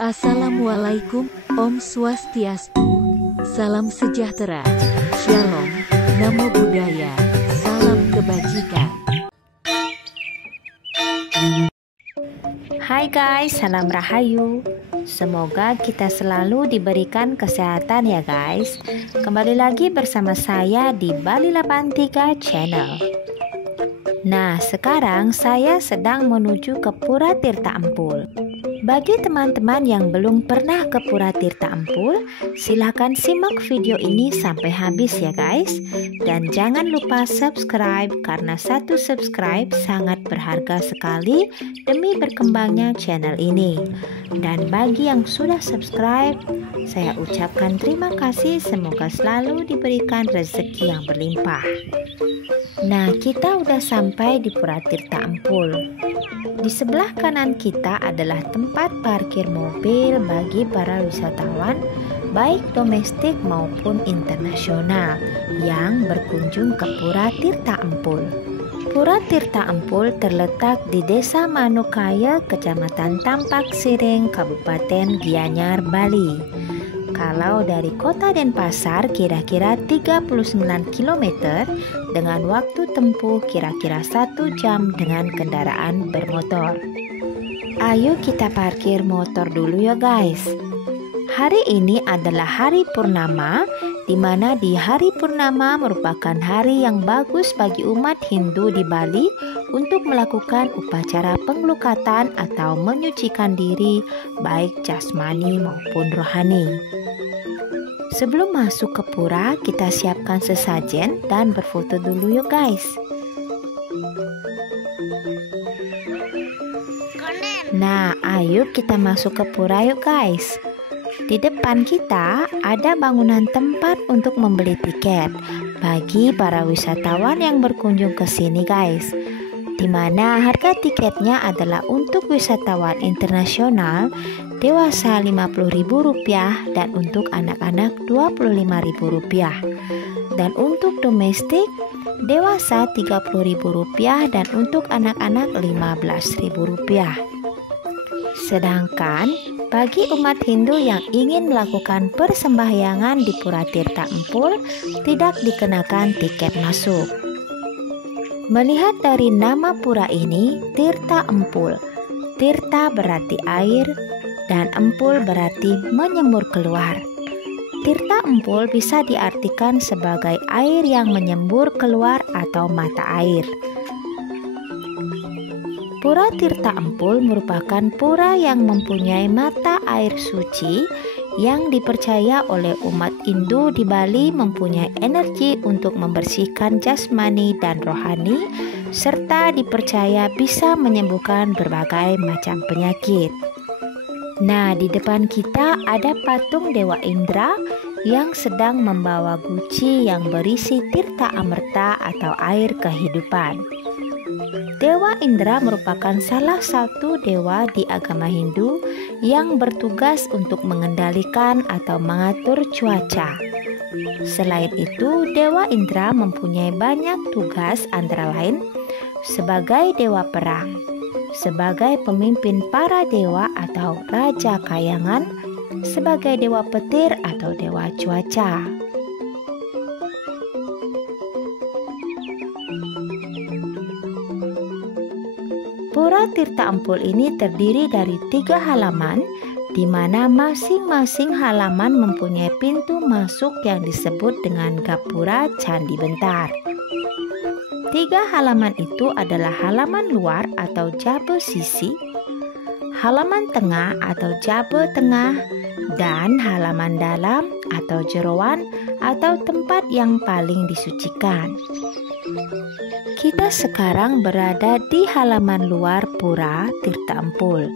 Assalamualaikum, Om Swastiastu, salam sejahtera, Shalom, Namo Buddhaya, salam kebajikan. Hai guys, salam rahayu. Semoga kita selalu diberikan kesehatan ya guys. Kembali lagi bersama saya di Bali 83 Channel. Nah, sekarang saya sedang menuju ke Pura Tirta Empul. Bagi teman-teman yang belum pernah ke Pura Tirta Empul, silahkan simak video ini sampai habis ya guys. Dan jangan lupa subscribe karena satu subscribe sangat berharga sekali demi berkembangnya channel ini. Dan bagi yang sudah subscribe, saya ucapkan terima kasih, semoga selalu diberikan rezeki yang berlimpah. Nah, kita udah sampai di Pura Tirta Empul. Di sebelah kanan kita adalah tempat parkir mobil bagi para wisatawan, baik domestik maupun internasional, yang berkunjung ke Pura Tirta Empul. Pura Tirta Empul terletak di Desa Manukaya, Kecamatan Tampak Siring, Kabupaten Gianyar, Bali. Kalau dari kota Denpasar kira-kira 39 km dengan waktu tempuh kira-kira 1 jam dengan kendaraan bermotor. Ayo kita parkir motor dulu ya guys. Hari ini adalah hari purnama, di mana di hari purnama merupakan hari yang bagus bagi umat Hindu di Bali untuk melakukan upacara pengelukatan atau menyucikan diri baik jasmani maupun rohani. Sebelum masuk ke pura, kita siapkan sesajen dan berfoto dulu yuk guys. Nah, ayo kita masuk ke pura yuk guys. Di depan kita ada bangunan tempat untuk membeli tiket bagi para wisatawan yang berkunjung ke sini guys. Di mana harga tiketnya adalah untuk wisatawan internasional dewasa Rp50.000 dan untuk anak-anak Rp25.000. Dan untuk domestik dewasa Rp30.000 dan untuk anak-anak Rp15.000. Sedangkan bagi umat Hindu yang ingin melakukan persembahyangan di Pura Tirta Empul tidak dikenakan tiket masuk. Melihat dari nama pura ini, Tirta Empul. Tirta berarti air dan empul berarti menyembur keluar. Tirta Empul bisa diartikan sebagai air yang menyembur keluar atau mata air. Pura Tirta Empul merupakan pura yang mempunyai mata air suci yang dipercaya oleh umat Hindu di Bali mempunyai energi untuk membersihkan jasmani dan rohani, serta dipercaya bisa menyembuhkan berbagai macam penyakit. Nah, di depan kita ada patung Dewa Indra yang sedang membawa guci yang berisi tirta amerta atau air kehidupan. Dewa Indra merupakan salah satu dewa di agama Hindu yang bertugas untuk mengendalikan atau mengatur cuaca. Selain itu, Dewa Indra mempunyai banyak tugas antara lain sebagai dewa perang, sebagai pemimpin para dewa atau raja kayangan, sebagai dewa petir atau dewa cuaca. Pura Tirta Empul ini terdiri dari 3 halaman, di mana masing-masing halaman mempunyai pintu masuk yang disebut dengan Gapura Candi Bentar. 3 halaman itu adalah halaman luar atau Jabe Sisi, halaman tengah atau Jabe Tengah, dan halaman dalam atau Jeroan atau tempat yang paling disucikan. Kita sekarang berada di halaman luar Pura Tirta Empul.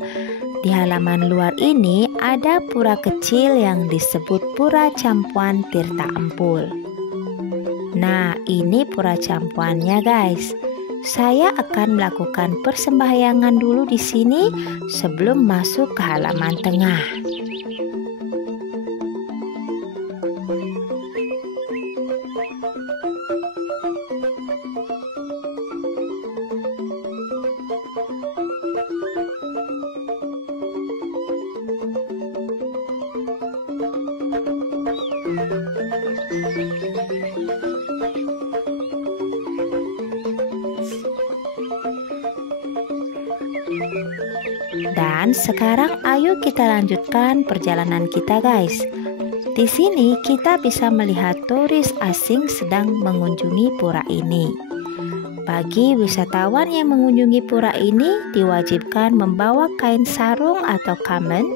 Di halaman luar ini ada pura kecil yang disebut Pura Campuan Tirta Empul. Nah, ini pura campuannya guys. Saya akan melakukan persembahyangan dulu di sini sebelum masuk ke halaman tengah. Dan sekarang ayo kita lanjutkan perjalanan kita guys. Di sini kita bisa melihat turis asing sedang mengunjungi pura ini. Bagi wisatawan yang mengunjungi pura ini diwajibkan membawa kain sarung atau kamen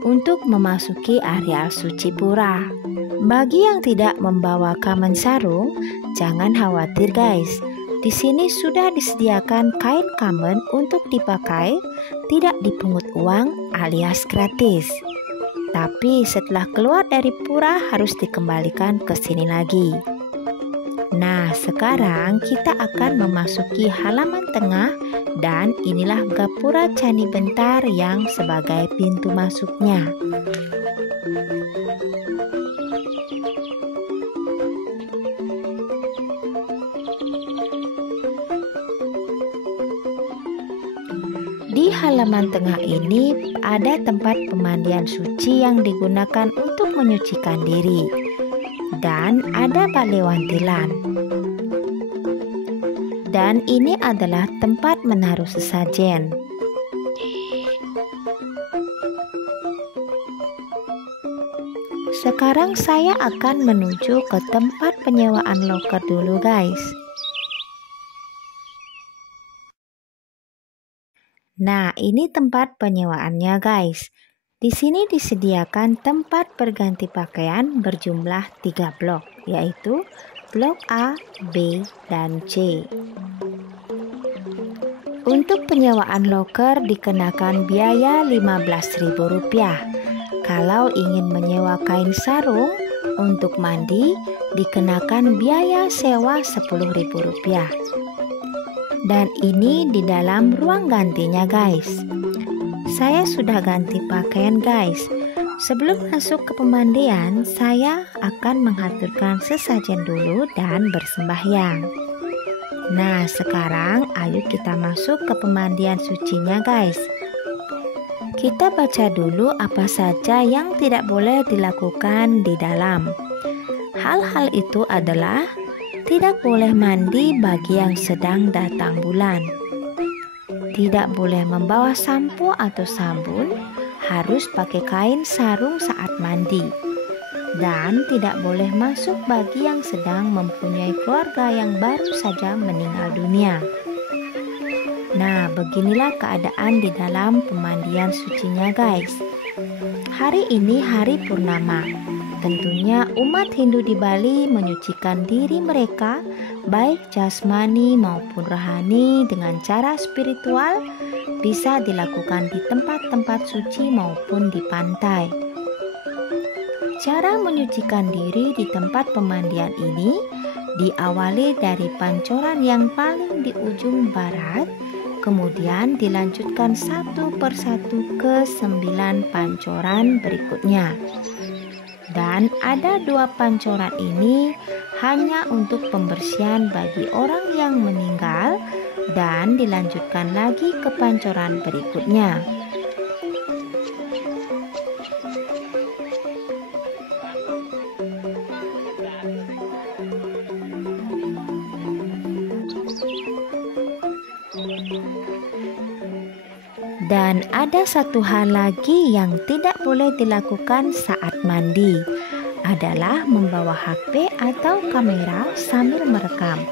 untuk memasuki area suci pura. Bagi yang tidak membawa kamen sarung, jangan khawatir guys. Di sini sudah disediakan kain kamen untuk dipakai, tidak dipungut uang alias gratis. Tapi setelah keluar dari pura harus dikembalikan ke sini lagi. Nah, sekarang kita akan memasuki halaman tengah dan inilah Gapura Candi Bentar yang sebagai pintu masuknya. Di halaman tengah ini ada tempat pemandian suci yang digunakan untuk menyucikan diri. Dan ada balai wantilan. Dan ini adalah tempat menaruh sesajen. Sekarang saya akan menuju ke tempat penyewaan loker dulu guys. Nah, ini tempat penyewaannya guys. Di sini disediakan tempat berganti pakaian berjumlah 3 blok, yaitu blok A, B, dan C. Untuk penyewaan loker dikenakan biaya Rp15.000. Kalau ingin menyewa kain sarung untuk mandi dikenakan biaya sewa Rp10.000. Dan ini di dalam ruang gantinya guys. Saya sudah ganti pakaian guys. Sebelum masuk ke pemandian, saya akan mengaturkan sesajen dulu dan bersembahyang. Nah, sekarang ayo kita masuk ke pemandian sucinya guys. Kita baca dulu apa saja yang tidak boleh dilakukan di dalam. Hal-hal itu adalah tidak boleh mandi bagi yang sedang datang bulan. Tidak boleh membawa sampo atau sabun, harus pakai kain sarung saat mandi. Dan tidak boleh masuk bagi yang sedang mempunyai keluarga yang baru saja meninggal dunia. Nah, beginilah keadaan di dalam pemandian sucinya guys. Hari ini hari purnama. Tentunya umat Hindu di Bali menyucikan diri mereka baik jasmani maupun rohani dengan cara spiritual, bisa dilakukan di tempat-tempat suci maupun di pantai. Cara menyucikan diri di tempat pemandian ini diawali dari pancoran yang paling di ujung barat, kemudian dilanjutkan satu persatu ke 9 pancoran berikutnya. Dan ada 2 pancoran ini hanya untuk pembersihan bagi orang yang meninggal dan dilanjutkan lagi ke pancoran berikutnya. Dan ada satu hal lagi yang tidak boleh dilakukan saat mandi, adalah membawa HP atau kamera sambil merekam,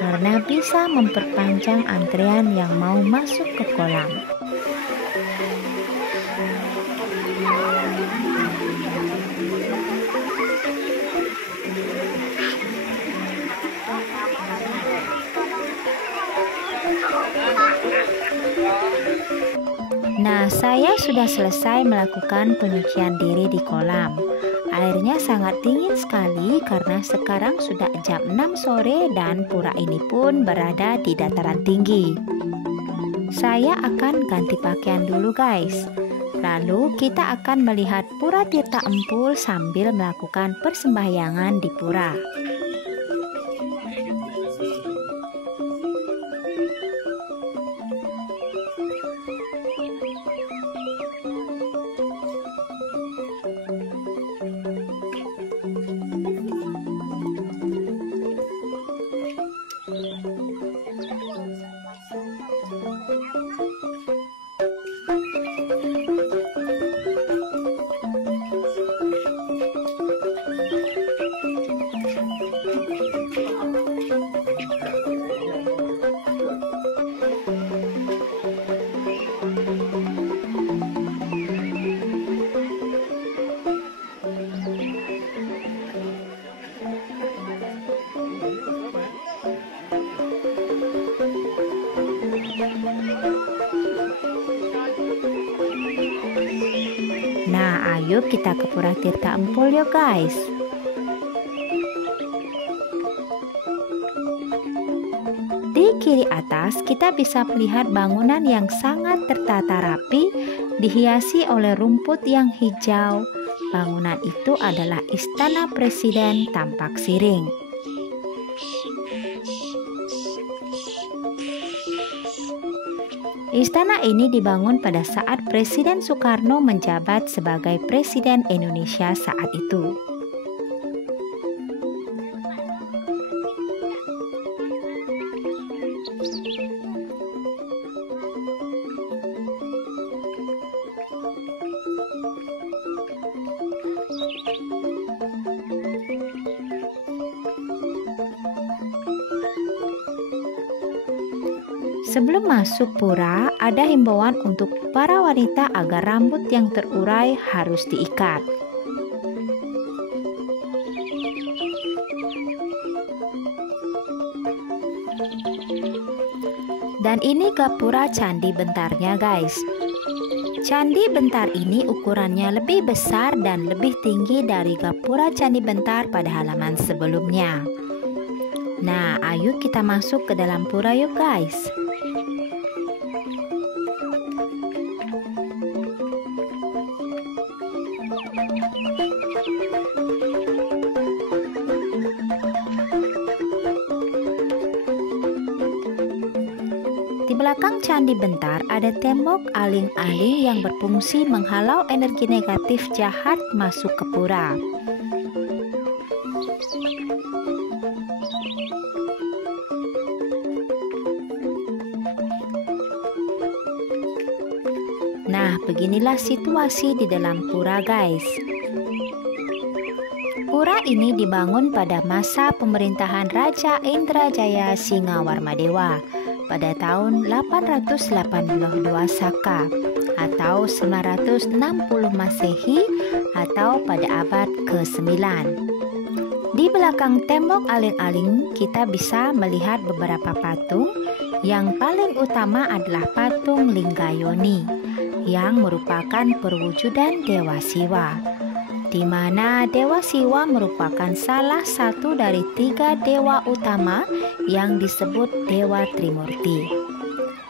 karena bisa memperpanjang antrean yang mau masuk ke kolam. Nah, saya sudah selesai melakukan penyucian diri di kolam. Airnya sangat dingin sekali karena sekarang sudah jam 6 sore dan pura ini pun berada di dataran tinggi. Saya akan ganti pakaian dulu guys. Lalu kita akan melihat Pura Tirta Empul sambil melakukan persembahyangan di pura. Nah, ayo kita ke Pura Tirta Empul yuk guys. Di kiri atas kita bisa melihat bangunan yang sangat tertata rapi, dihiasi oleh rumput yang hijau. Bangunan itu adalah Istana Presiden Tampak Siring. Istana ini dibangun pada saat Presiden Soekarno menjabat sebagai Presiden Indonesia saat itu. Sebelum masuk pura, ada himbauan untuk para wanita agar rambut yang terurai harus diikat. Dan ini gapura Candi Bentarnya guys. Candi Bentar ini ukurannya lebih besar dan lebih tinggi dari gapura Candi Bentar pada halaman sebelumnya. Nah, ayo kita masuk ke dalam pura yuk guys. Di belakang Candi Bentar ada tembok aling-aling yang berfungsi menghalau energi negatif jahat masuk ke pura. Nah, beginilah situasi di dalam pura guys. Pura ini dibangun pada masa pemerintahan Raja Indrajaya Singawarmadewa pada tahun 882 Saka atau 960 Masehi atau pada abad ke-9. Di belakang tembok aling-aling kita bisa melihat beberapa patung. Yang paling utama adalah patung Linggayoni yang merupakan perwujudan Dewa Siwa, di mana Dewa Siwa merupakan salah satu dari 3 dewa utama yang disebut Dewa Trimurti.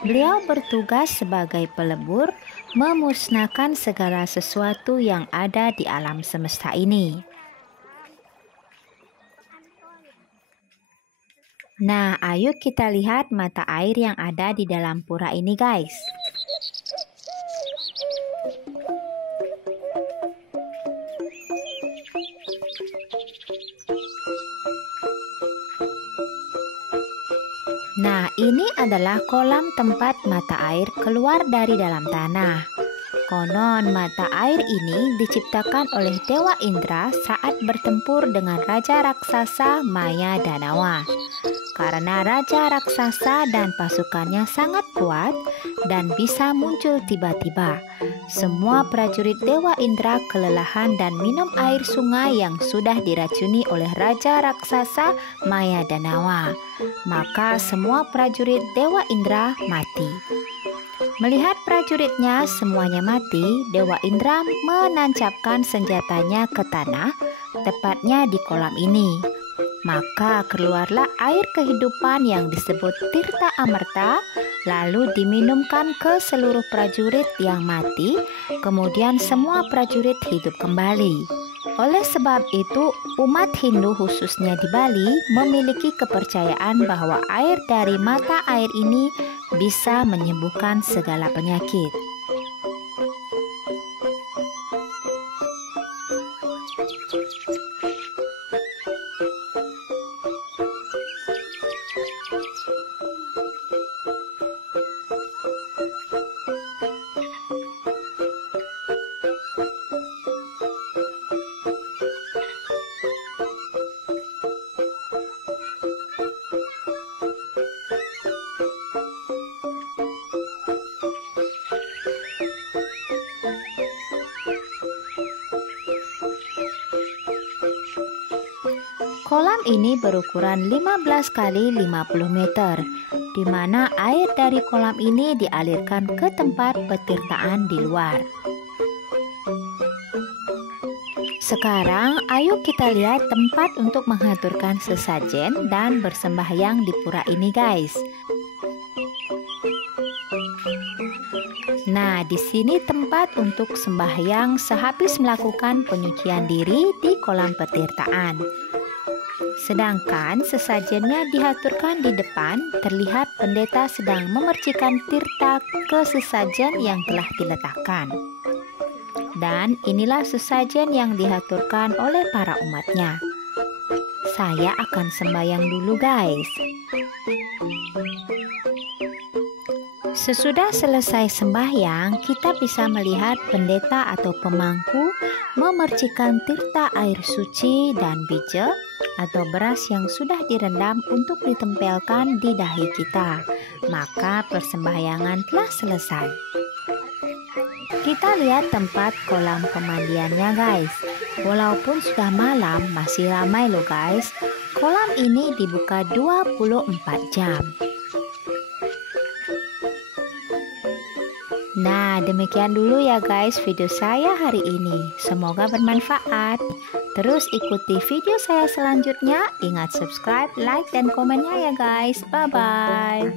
Beliau bertugas sebagai pelebur, memusnahkan segala sesuatu yang ada di alam semesta ini. Nah, ayo kita lihat mata air yang ada di dalam pura ini guys. Nah, ini adalah kolam tempat mata air keluar dari dalam tanah. Konon mata air ini diciptakan oleh Dewa Indra saat bertempur dengan Raja Raksasa Maya Danawa. Karena Raja Raksasa dan pasukannya sangat kuat dan bisa muncul tiba-tiba, semua prajurit Dewa Indra kelelahan dan minum air sungai yang sudah diracuni oleh Raja Raksasa Maya Danawa. Maka semua prajurit Dewa Indra mati. Melihat prajuritnya semuanya mati, Dewa Indra menancapkan senjatanya ke tanah, tepatnya di kolam ini. Maka keluarlah air kehidupan yang disebut Tirta Amerta, lalu diminumkan ke seluruh prajurit yang mati, kemudian semua prajurit hidup kembali. Oleh sebab itu, umat Hindu khususnya di Bali memiliki kepercayaan bahwa air dari mata air ini bisa menyembuhkan segala penyakit. Kolam ini berukuran 15 kali 50 meter, di mana air dari kolam ini dialirkan ke tempat petirtaan di luar. Sekarang ayo kita lihat tempat untuk menghaturkan sesajen dan bersembahyang di pura ini guys. Nah, di sini tempat untuk sembahyang sehabis melakukan penyucian diri di kolam petirtaan. Sedangkan sesajennya dihaturkan di depan, terlihat pendeta sedang memercikan tirta ke sesajen yang telah diletakkan. Dan inilah sesajen yang dihaturkan oleh para umatnya. Saya akan sembahyang dulu guys. Sesudah selesai sembahyang, kita bisa melihat pendeta atau pemangku memercikan tirta air suci dan biji atau beras yang sudah direndam untuk ditempelkan di dahi kita. Maka persembahyangan telah selesai. Kita lihat tempat kolam pemandiannya guys. Walaupun sudah malam, masih ramai loh guys. Kolam ini dibuka 24 jam. Nah, demikian dulu ya guys video saya hari ini. Semoga bermanfaat. Terus ikuti video saya selanjutnya. Ingat subscribe, like, dan komennya ya guys. Bye-bye.